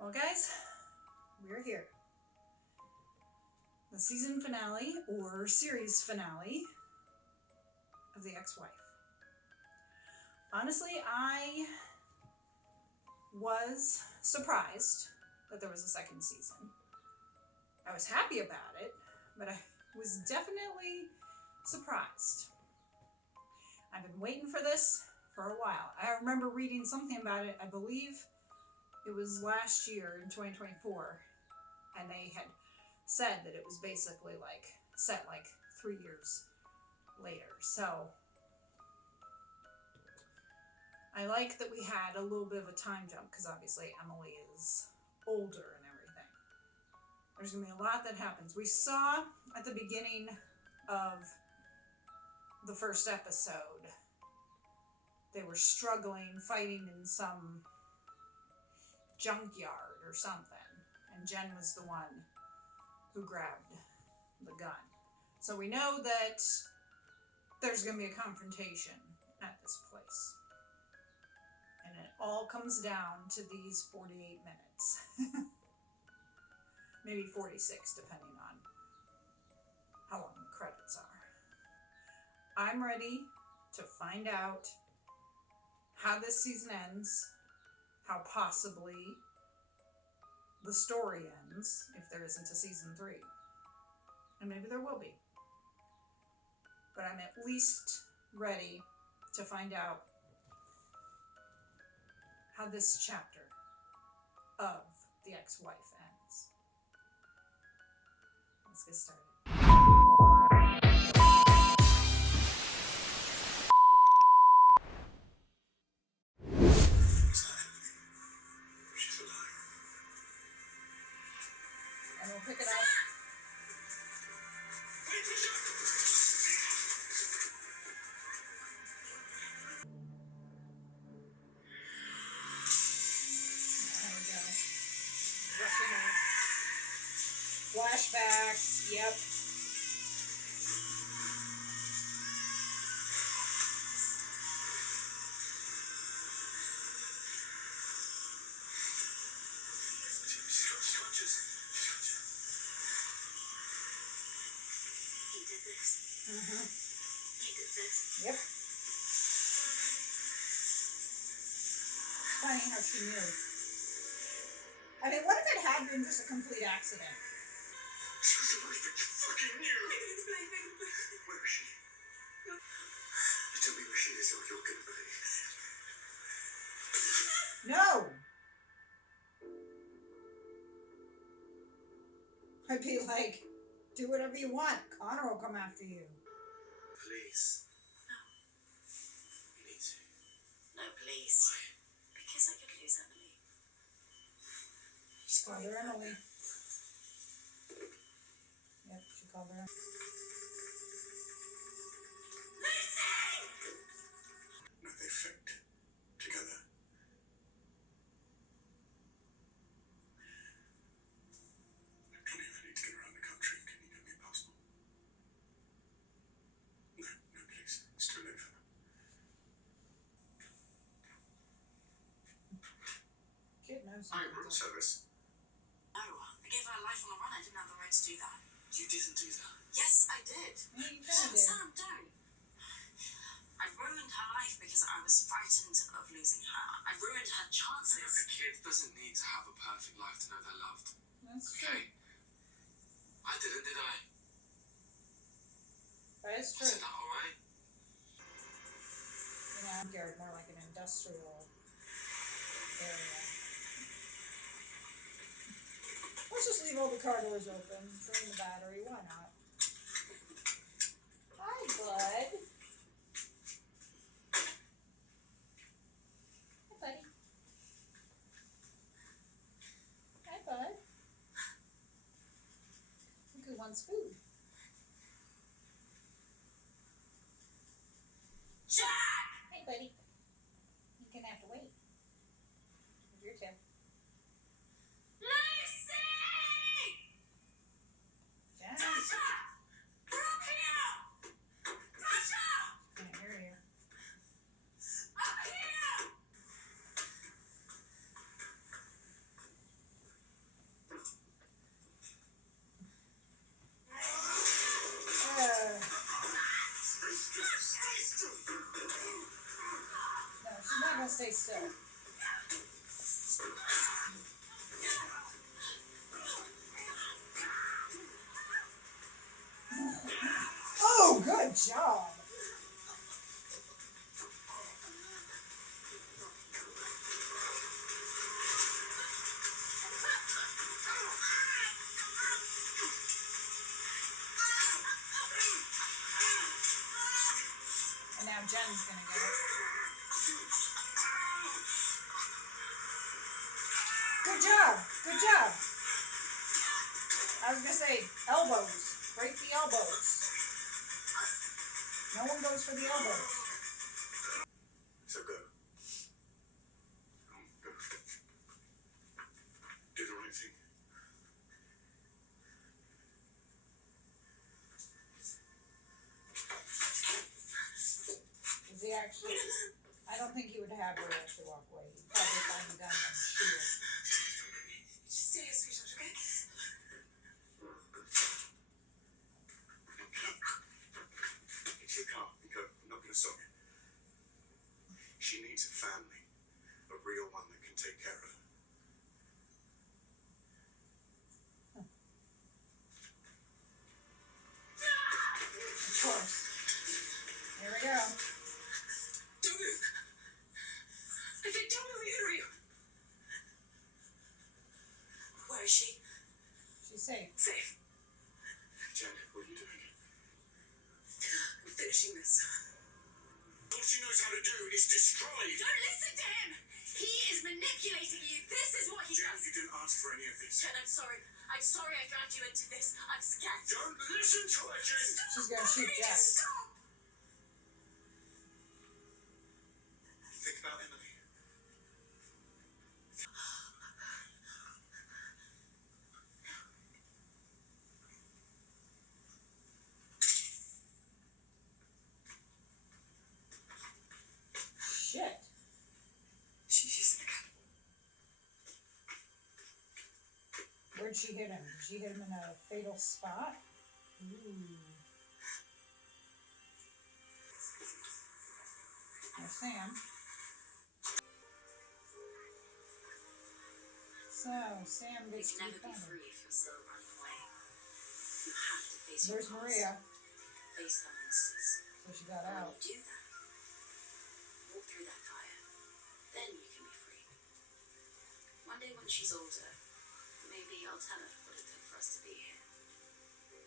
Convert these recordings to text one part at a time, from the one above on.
Well, guys, we're here. The season finale or series finale of The Ex-Wife. Honestly, I was surprised that there was a second season. I was happy about it, but I was definitely surprised. I've been waiting for this for a while. I remember reading something about it, I believe it was last year in 2024, and they had said that it was basically like set like 3 years later. So I like that we had a little bit of a time jump because obviously Emily is older and everything. There's going to be a lot that happens. We saw at the beginning of the first episode, they were struggling, fighting in some junkyard or something. And Jen was the one who grabbed the gun. So we know that there's going to be a confrontation at this place. And it all comes down to these 48 minutes. Maybe 46, depending on how long the credits are. I'm ready to find out how this season ends, how possibly the story ends, if there isn't a season 3. And maybe there will be. But I'm at least ready to find out how this chapter of The Ex-Wife ends. Let's get started. She's alive. And we'll pick it up. Flashbacks, yep. She's conscious. He did this. Mm-hmm. He did this. Yep. Funny how she knew. I mean, what if it had been just a complete accident? She was alive, but you fucking knew. He's leaving. Where is she? You tell me where she is or you're gonna believe. No! I'd be like, do whatever you want. Connor will come after you. Please. No. You need to. No, please. Why? Because I could lose Emily. She's Called her Emily. Yep, she called her Emily. Lucy! No, they fit together. Connie, I need to get around the country. Can you get me a passport? No, please. It's too late for that. Kid knows Hi, something. room service. No, I gave her a life on the run. I didn't have the right to do that. You didn't do that. Yes, I did. Yeah, you No, kinda did. Sam, don't. I ruined her life because I was frightened of losing her. I ruined her chances. A kid doesn't need to have a perfect life to know they're loved. That's true. I didn't, did I? That is true. Wasn't that alright? You know, I'm Garrett, more like an industrial area. Let's just leave all the car doors open, drain the battery, why not? Hi, bud. Hi, buddy. Hi, bud. Look who wants food. Jack! Hey, buddy. You're gonna have to wait. It's your turn. Lucy! Jack. Tasha! We're up here! Tasha! Can't hear you. Up here! stay still. Oh, good job. And now Jen's gonna get it. Good job. Good job. I was gonna say elbows. Break the elbows. No one goes for the elbows. So go. Go. Do the right thing. Is he actually? I don't think he would have her actually walk away. He'd probably find the gun and shoot her. Just stay here, sweetheart, okay? It's your car, Nico. I'm not gonna stop you. She needs a family. A real one that can take care of her. Of course. Here we go. Don't move. I said don't move, Henry. Where is she? She's safe. Safe. Jen, what are you doing? I'm finishing this. All she knows how to do is destroy. Don't listen to him! He is manipulating you. This is what he Jen, does. you didn't ask for any of this. Jen, I'm sorry. I'm sorry I dragged you into this. I'm scared. Don't listen to her, Jen. She's gonna shoot Jack. Stop! Think about Emily. Shit. She's using the gun. Where'd she hit him? Did she hit him in a fatal spot? Ooh. There's Sam. So, Sam You gets can to never be be funny. free if you're still running away. You have to face your There's past. Maria. Face the monsters. So she got And out. when you do that, walk through that fire. Then you can be free. One day when she's older, maybe I'll tell her what it took for us to be here.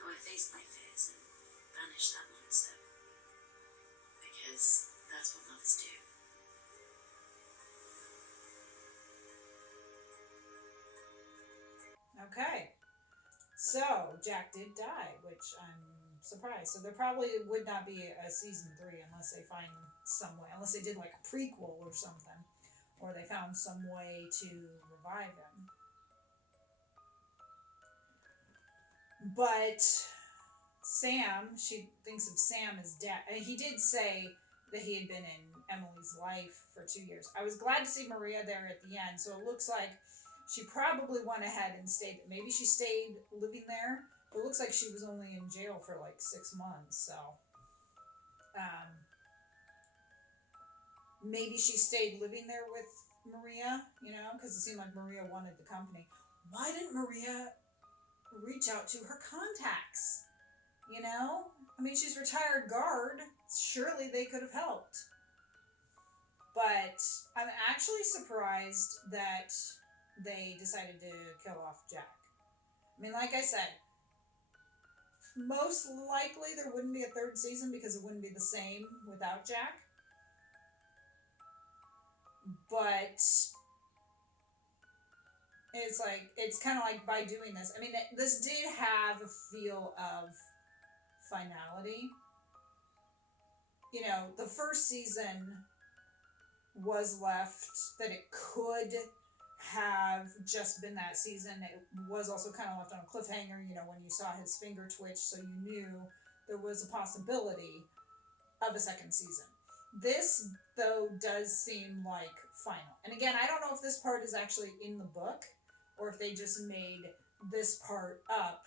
How I faced my fears and banished that monster. Because that's what mothers do. Okay. So, Jack did die, which I'm surprised. So there probably would not be a season 3 unless they find some way, unless they did like a prequel or something, or they found some way to revive him. But Sam, she thinks of Sam as dead. And he did say that he had been in Emily's life for 2 years. I was glad to see Maria there at the end, so it looks like she probably went ahead and stayed. Maybe she stayed living there. It looks like she was only in jail for like 6 months, so maybe she stayed living there with Maria, you know, because it seemed like Maria wanted the company. Why didn't Maria reach out to her contacts? You know? I mean, she's retired guard. Surely they could have helped. But I'm actually surprised that they decided to kill off Jack. I mean, like I said, most likely there wouldn't be a 3rd season because it wouldn't be the same without Jack. But it's like, it's kind of like by doing this. I mean, this did have a feel of finality. You know, the 1st season was left that it could have just been that season. It was also kind of left on a cliffhanger, you know, when you saw his finger twitch, so you knew there was a possibility of a 2nd season. This, though, does seem like final. And again, I don't know if this part is actually in the book, or if they just made this part up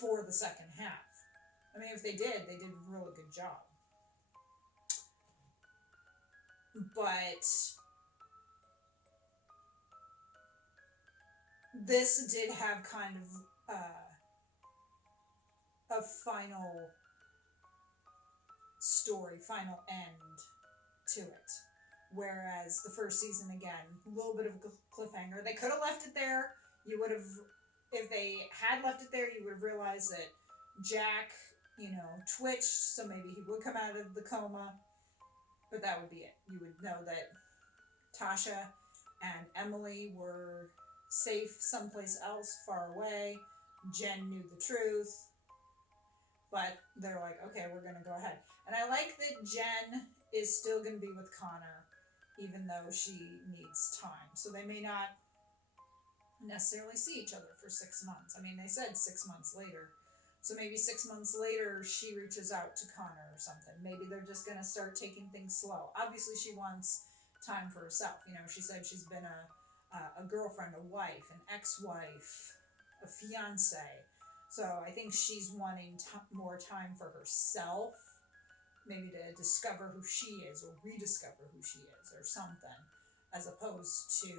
for the 2nd half. I mean, if they did a really good job. but this did have kind of a final story, final end to it. Whereas the first season, again, a little bit of a cliffhanger. They could have left it there. You would have, if they had left it there, you would have realized that Jack, twitched, so maybe he would come out of the coma. But that would be it. You would know that Tasha and Emily were safe someplace else far away. Jen knew the truth. But they're like, okay, we're going to go ahead. And I like that Jen is still going to be with Connor, even though she needs time. So they may not necessarily see each other for 6 months. I mean, they said 6 months later. So maybe 6 months later, she reaches out to Connor or something. Maybe they're just going to start taking things slow. Obviously, she wants time for herself. She said she's been a girlfriend, a wife, an ex-wife, a fiance. So I think she's wanting more time for herself, maybe to discover who she is or rediscover who she is or something, as opposed to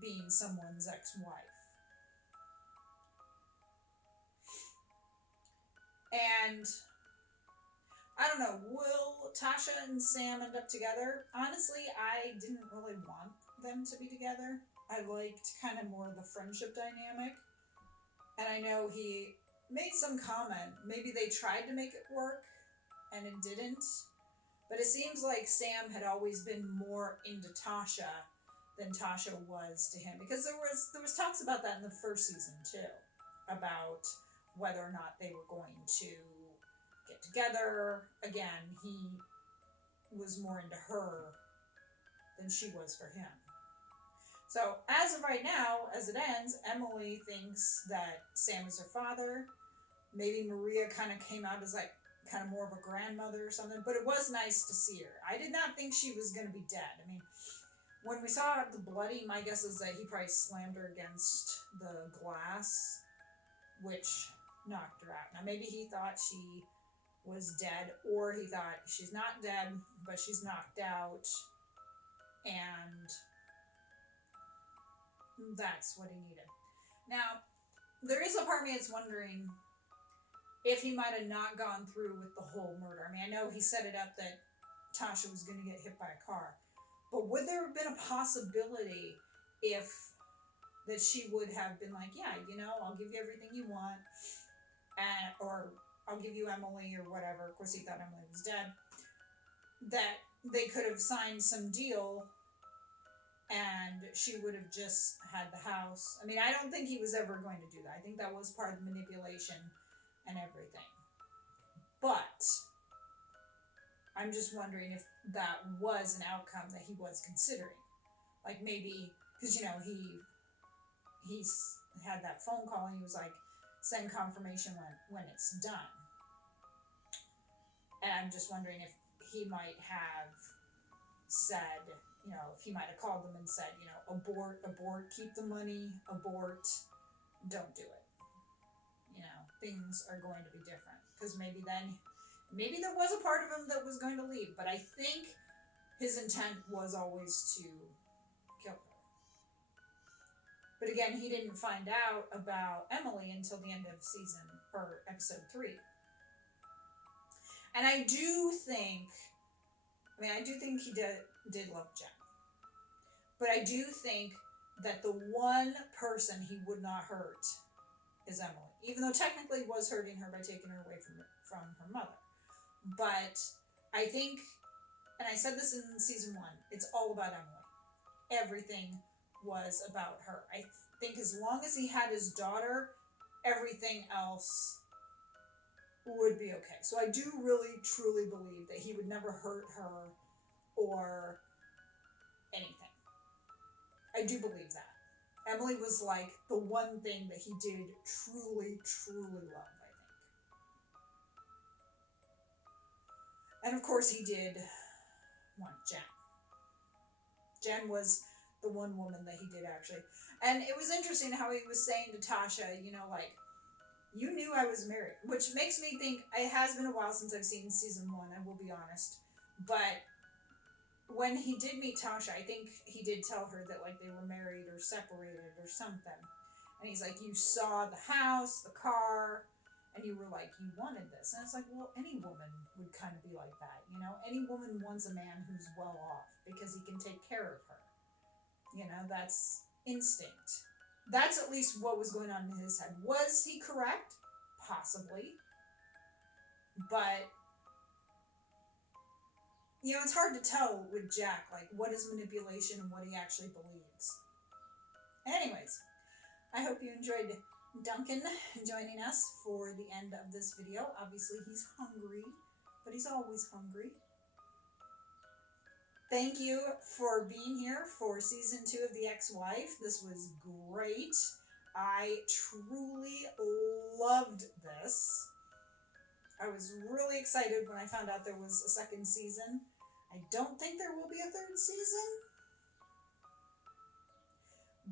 being someone's ex-wife. And I don't know, will Tasha and Sam end up together? Honestly, I didn't really want them to be together. I liked kind of more the friendship dynamic. And I know he made some comment. Maybe they tried to make it work and it didn't. But it seems like Sam had always been more into Tasha than Tasha was to him. Because there was talks about that in the first season too. About whether or not they were going to get together. Again, he was more into her than she was for him. So, as of right now, as it ends, Emily thinks that Sam is her father. Maybe Maria kind of came out as kind of more of a grandmother or something. But it was nice to see her. I did not think she was going to be dead. I mean, when we saw the bloody, my guess is that he probably slammed her against the glass, which knocked her out. Now, maybe he thought she was dead, or he thought she's not dead, but she's knocked out, and that's what he needed. Now, there is a part of me that's wondering if he might have not gone through with the whole murder. I mean, I know he set it up that Tasha was going to get hit by a car, but would there have been a possibility that she would have been like, yeah, I'll give you everything you want, or I'll give you Emily or whatever. Of course, he thought Emily was dead. That they could have signed some deal and she would have just had the house. I mean, I don't think he was ever going to do that. I think that was part of the manipulation and everything. But I'm just wondering if that was an outcome that he was considering. Like maybe, because, he had that phone call and he was like, send confirmation when it's done. And I'm just wondering if he might have said, if he might have called them and said, abort, keep the money, abort, don't do it. Things are going to be different. Because maybe there was a part of him that was going to leave. But I think his intent was always to kill her. But again, he didn't find out about Emily until the end of episode 3. And I do think he did love Jen. But I do think that the one person he would not hurt is Emily. Even though technically he was hurting her by taking her away from her mother. But I think, and I said this in season 1, it's all about Emily. Everything was about her. I think as long as he had his daughter, everything else would be okay. So I do really, truly believe that he would never hurt her or anything. I do believe that. Emily was like the one thing that he did truly, truly love, I think. And of course he did want Jen. Jen was the one woman that he did actually. And it was interesting how he was saying to Tasha, you knew I was married. Which makes me think, it has been a while since I've seen season 1, I will be honest. But when he did meet Tasha, I think he did tell her that like they were married or separated or something. And he's like, you saw the house, the car, and you were like, you wanted this. And it's like, well, any woman would kind of be like that, you know? Any woman wants a man who's well off because he can take care of her. You know, that's instinct. That's at least what was going on in his head. Was he correct? Possibly. But, you know, it's hard to tell with Jack, like, what is manipulation and what he actually believes. Anyways, I hope you enjoyed Duncan joining us for the end of this video. Obviously, he's hungry, but he's always hungry. Thank you for being here for season 2 of The Ex-Wife. This was great. I truly loved this. I was really excited when I found out there was a second season. I don't think there will be a third season,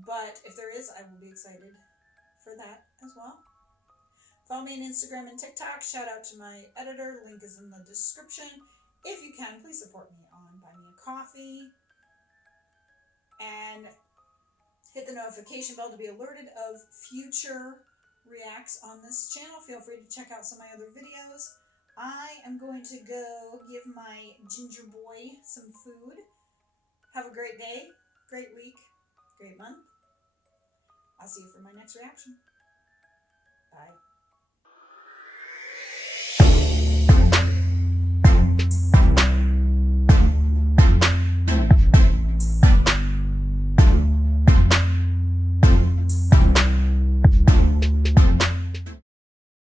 but if there is, I will be excited for that as well. Follow me on Instagram and TikTok. Shout out to my editor. Link is in the description. If you can, please support me on Buy Me a Coffee. And hit the notification bell to be alerted of future reacts on this channel. Feel free to check out some of my other videos. I am going to go give my ginger boy some food. Have a great day, great week, great month. I'll see you for my next reaction. Bye.